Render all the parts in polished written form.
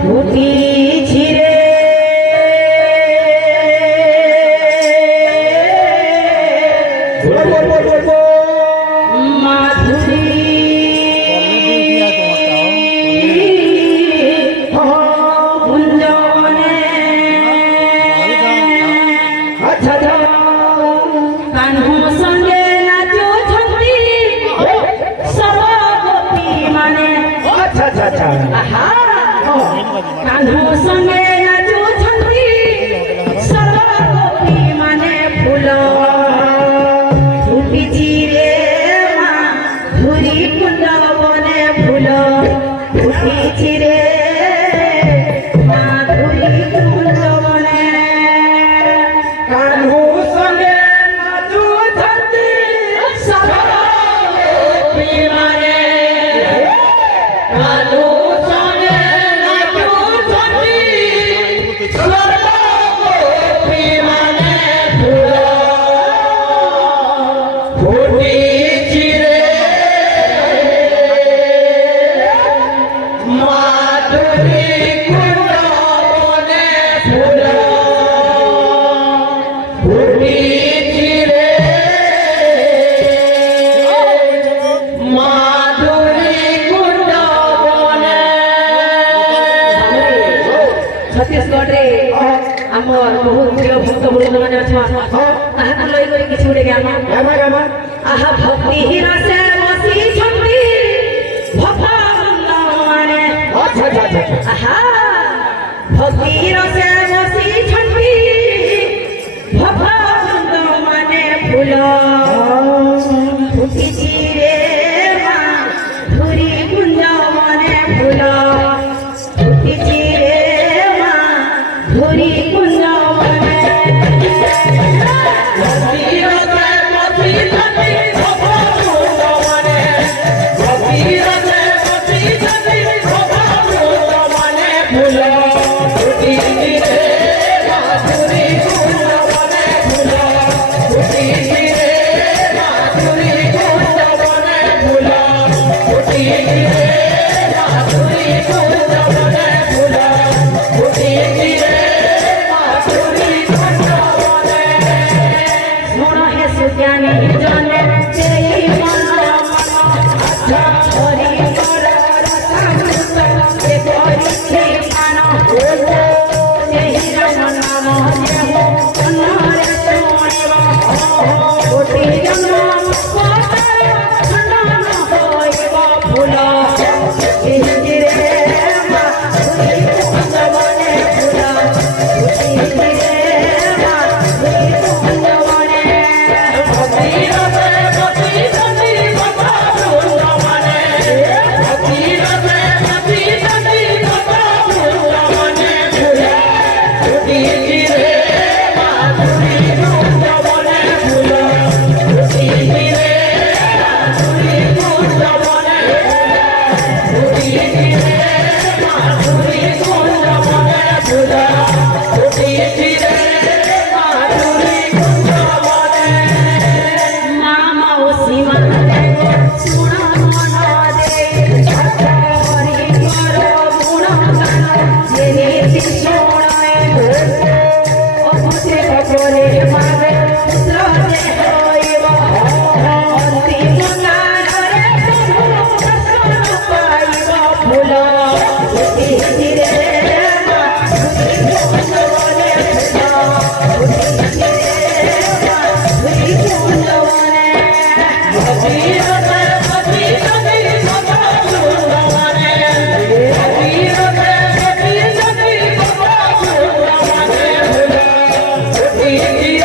ফুটিছি রে মাধুরী কুঞ্জবনে আচ্ছা কাহ্নু সঙ্গে নাচুছন্তি সর্বগোপী মানে আচ্ছা আচ্ছা আচ্ছা আহা কাহ্নু সঙ্গে নাচুছন্তি সর্বগোপী মানে ফুল ফুটিছি রে মাধুরী কুঞ্জবনে ফুল ফুটিছি রে মাধুরী কুঞ্জবনে কাহ্নু সঙ্গে নাচুছন্তি সর্বগোপী মানে কাহ্নু সঙ্গে নাচুছন্তি সর্বগোপী মানে ফুল ফুটিছি রে মাধুরী কুঞ্জবনে ফুল ফুটিছি রে মাধুরী কুঞ্জবনে ଛତିଶଗଡ଼ରେ ଆମର ବହୁତ ପ୍ରିୟ ଭକ୍ତ ବୃନ୍ଦ ମାନେ ଅଛନ୍ ତାହାକୁ ଲଇ କରି କିଛି ଗୋଟେ ଜ୍ଞାନ ଗାମା ଗାମା ଆହା ଭକ୍ତି ରସେ ବସିଛନ୍ତି ଭକ୍ତ ବୃନ୍ଦ ମାନେ ଆଚ୍ଛା ଆଚ୍ଛା ଆଚ୍ଛା ଆହା ଭକ୍ତି ରସେ ବସିଛନ୍ତି ଭକ୍ତ ବୃନ୍ଦ ମାନେ ଫୁଲ ফুটিছি রে মাধুরী কুঞ্জবনে ফুল ফুটিছি রে মাধুরী কুঞ্জবনে শুণ হে সুজ্ঞানী জনে সেই মন হরি করিছি মান সেই রাম নাম যেহ কন্নরে শুনিব কোটি জন্ম খণ্ডন হইব ফুল ফুটিছি রে মাধুরী কুঞ্জবনে ফুল ফুটিছি রে মাধুরী কুঞ্জবনে মা মাউসী মানে শুণ মন দে হরি কর গুণ গান যেনি শোনায় অভূতে ভগরে মাগে পুত্র দে হইব অন্তিম কালরে প্রভু দর্শন পাইব ফুল ফুটিছি রে মাধুরী কুঞ্জবনে ফুল ফুটিছি রে মাধুরী কুঞ্জবনে ফুটিছি রে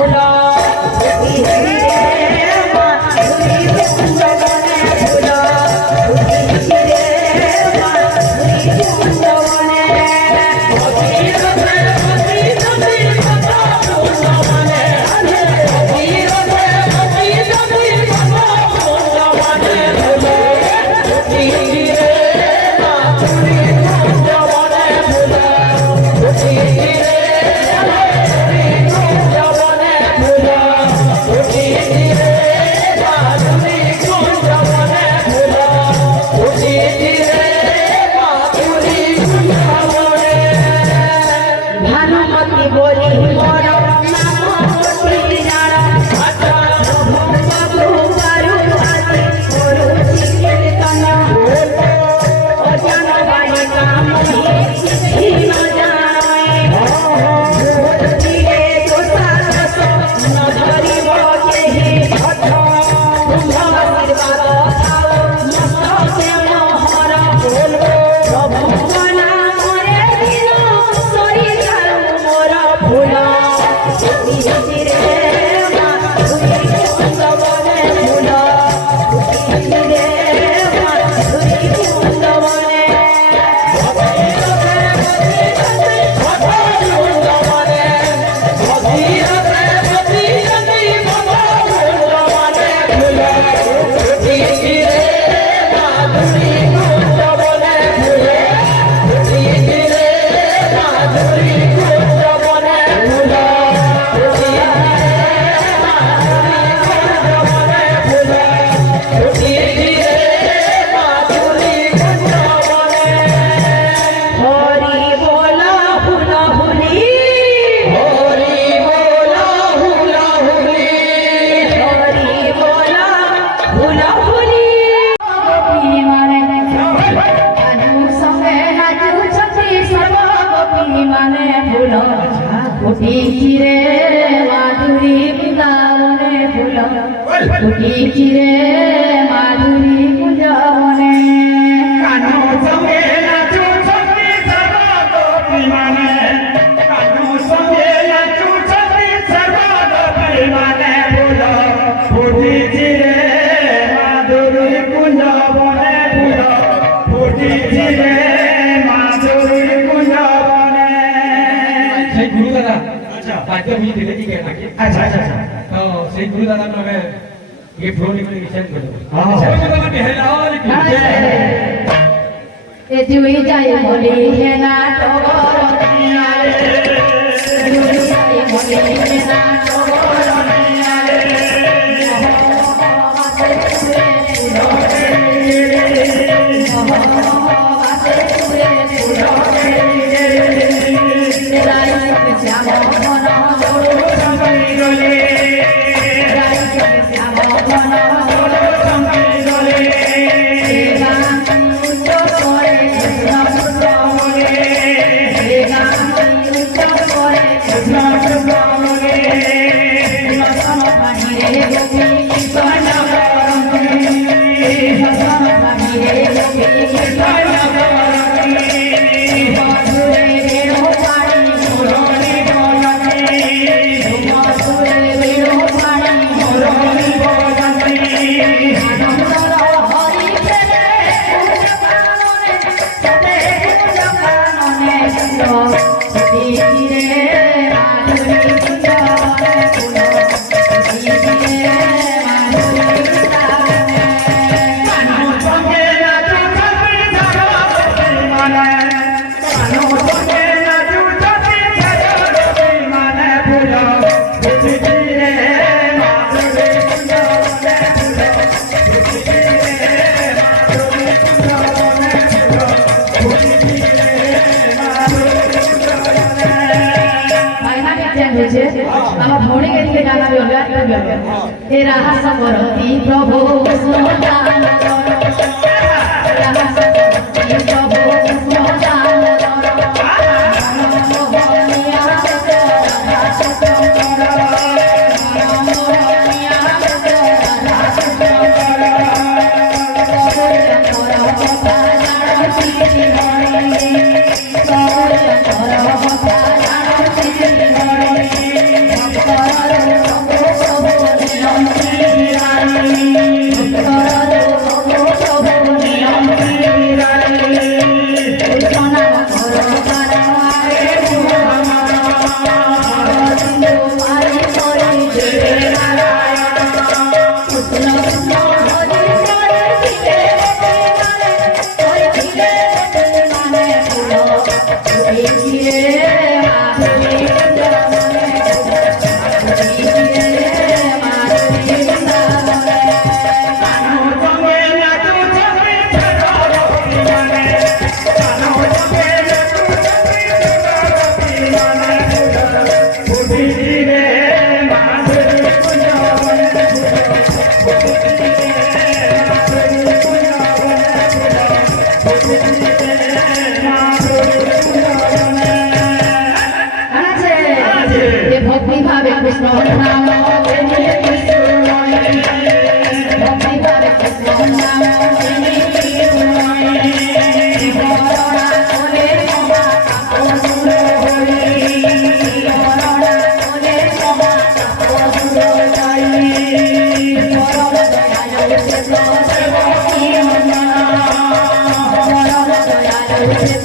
ফুল ফুটিছি রে মাধুরী কুঞ্জ বনে ফুল ফুটিছি রে মাধুরী কুঞ্জ বনে ভানুমতি বলি মোর নাম কোটি জান প্রভু কারু আজি করুছি কীর্তন অজান বাণী কাম সিদ্ধি ন জানায় ধীরে দোষাদশ ন ধরিব কেহি কুম্ভ আশীর্বাদ পাও মস্তকে মোহর প্রভুଙ୍କ নামରେ ଦିନ ସରିଯାଉ ମୋର ଫୁଲ ଫୁଟିଛି ରେ ମାଧୁରୀ କୁଞ୍ଜ ବନେ ଫୁଲ ଫୁଟିଛି ରେ ମାଧୁରୀ କୁଞ୍ଜ ବନେ হরি বল হুল হুলি হরি বল হুল হুলি হরি বল হুল হুলি গোপী মানে আজু সঙ্গে নাচুছতি সর্ব গোপী মানে ফুল ফুটিছি রে মাধুরী বৃন্দাবনে ফুল ফুটিছি রে মাধুরী কুঞ্জ বনে কানু সঙ্গে নাচুছতি সর্ব গোপীমানে কানু সঙ্গে নাচুছতি সর্ব গোপীমানে ফুল ফুটিছি রে মাধুরী কুঞ্জ বনে ফুল ফুটিছি রে মাধুরী কুঞ্জ বনে সেই গুরু দাদা আচ্ছা বাদ্য বুঝি দিলে কি কেন নাকি আচ্ছা আচ্ছা আচ্ছা তো সেই গুরু দাদা নামে ये फ्लोनी को रिसेंट कर दो हाँ। अच्छा गुरु दादा बेहला वाली की এ জুই যাই বলি হে না টগরনিয়া রে জুই যাই বলি হে না টগরনিয়া রে মহাবাসে ফুলে ফুলরে মহাবাসে ফুলে ফুলরে রাই শ্যাম ঘন গরু সঙ্গী গলে রাই শ্যাম ঘন গরু সঙ্গী গলে আমার ভৌণী গাইতে গানা এ রাহাস করতি প্রভু স্মদান রাহাস করতি প্রভু স্মদান Thank you. Thank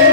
you.